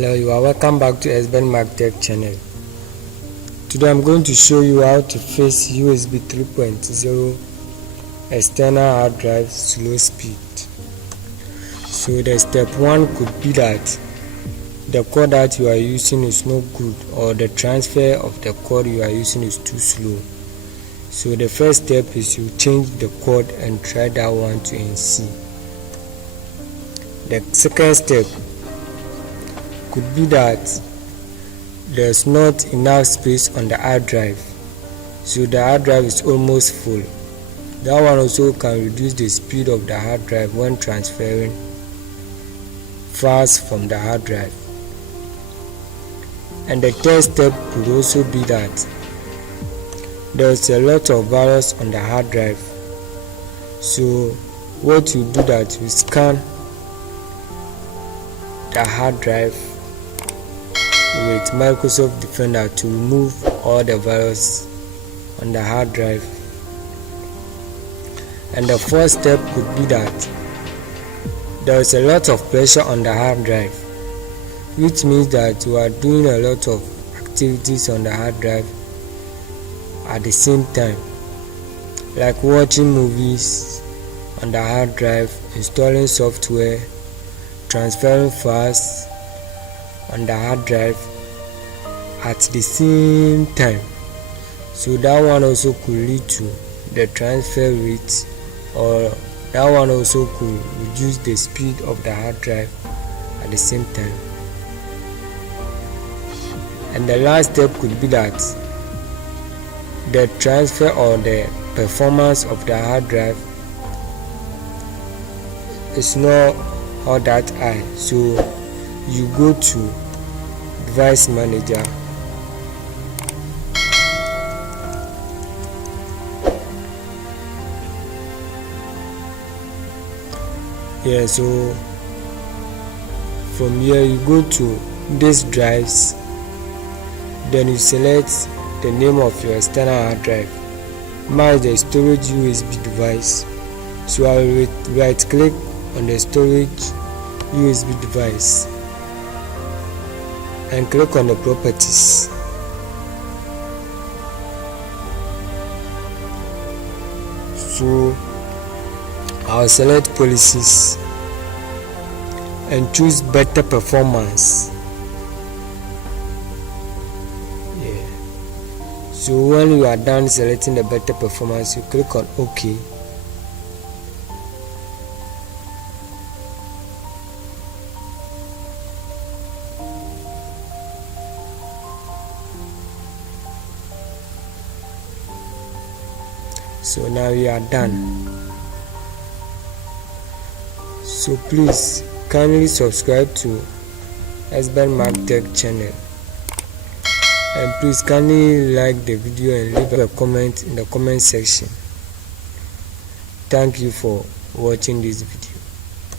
Hello, you are welcome back to ESSBENMARK TECH channel. Today I'm going to show you how to fix USB 3.0 external hard drive slow speed. So the step 1 could be that the cord that you are using is not good, or the transfer of the cord you are using is too slow. So the first step is you change the cord and try that one to NC. The second step could be that there's not enough space on the hard drive, so the hard drive is almost full. That one also can reduce the speed of the hard drive when transferring files from the hard drive. And the third step could also be that there's a lot of virus on the hard drive. So what you do that you scan the hard drive with Microsoft Defender to remove all the virus on the hard drive. And the fourth step could be that there is a lot of pressure on the hard drive, which means that you are doing a lot of activities on the hard drive at the same time, like watching movies on the hard drive, installing software, transferring files on the hard drive at the same time. So that one also could lead to the transfer rate, or that one also could reduce the speed of the hard drive at the same time. And the last step could be that the transfer or the performance of the hard drive is not all that high, so you go to device manager, so from here you go to disk drives, then you select the name of your external hard drive. Mine is the storage USB device, so I will right click on the storage USB device and click on the properties. So I'll select policies and choose better performance. So when you are done selecting the better performance, you click on OK. So now we are done. So please kindly subscribe to ESSBENMARK TECH channel, and please kindly like the video and leave a comment in the comment section. Thank you for watching this video.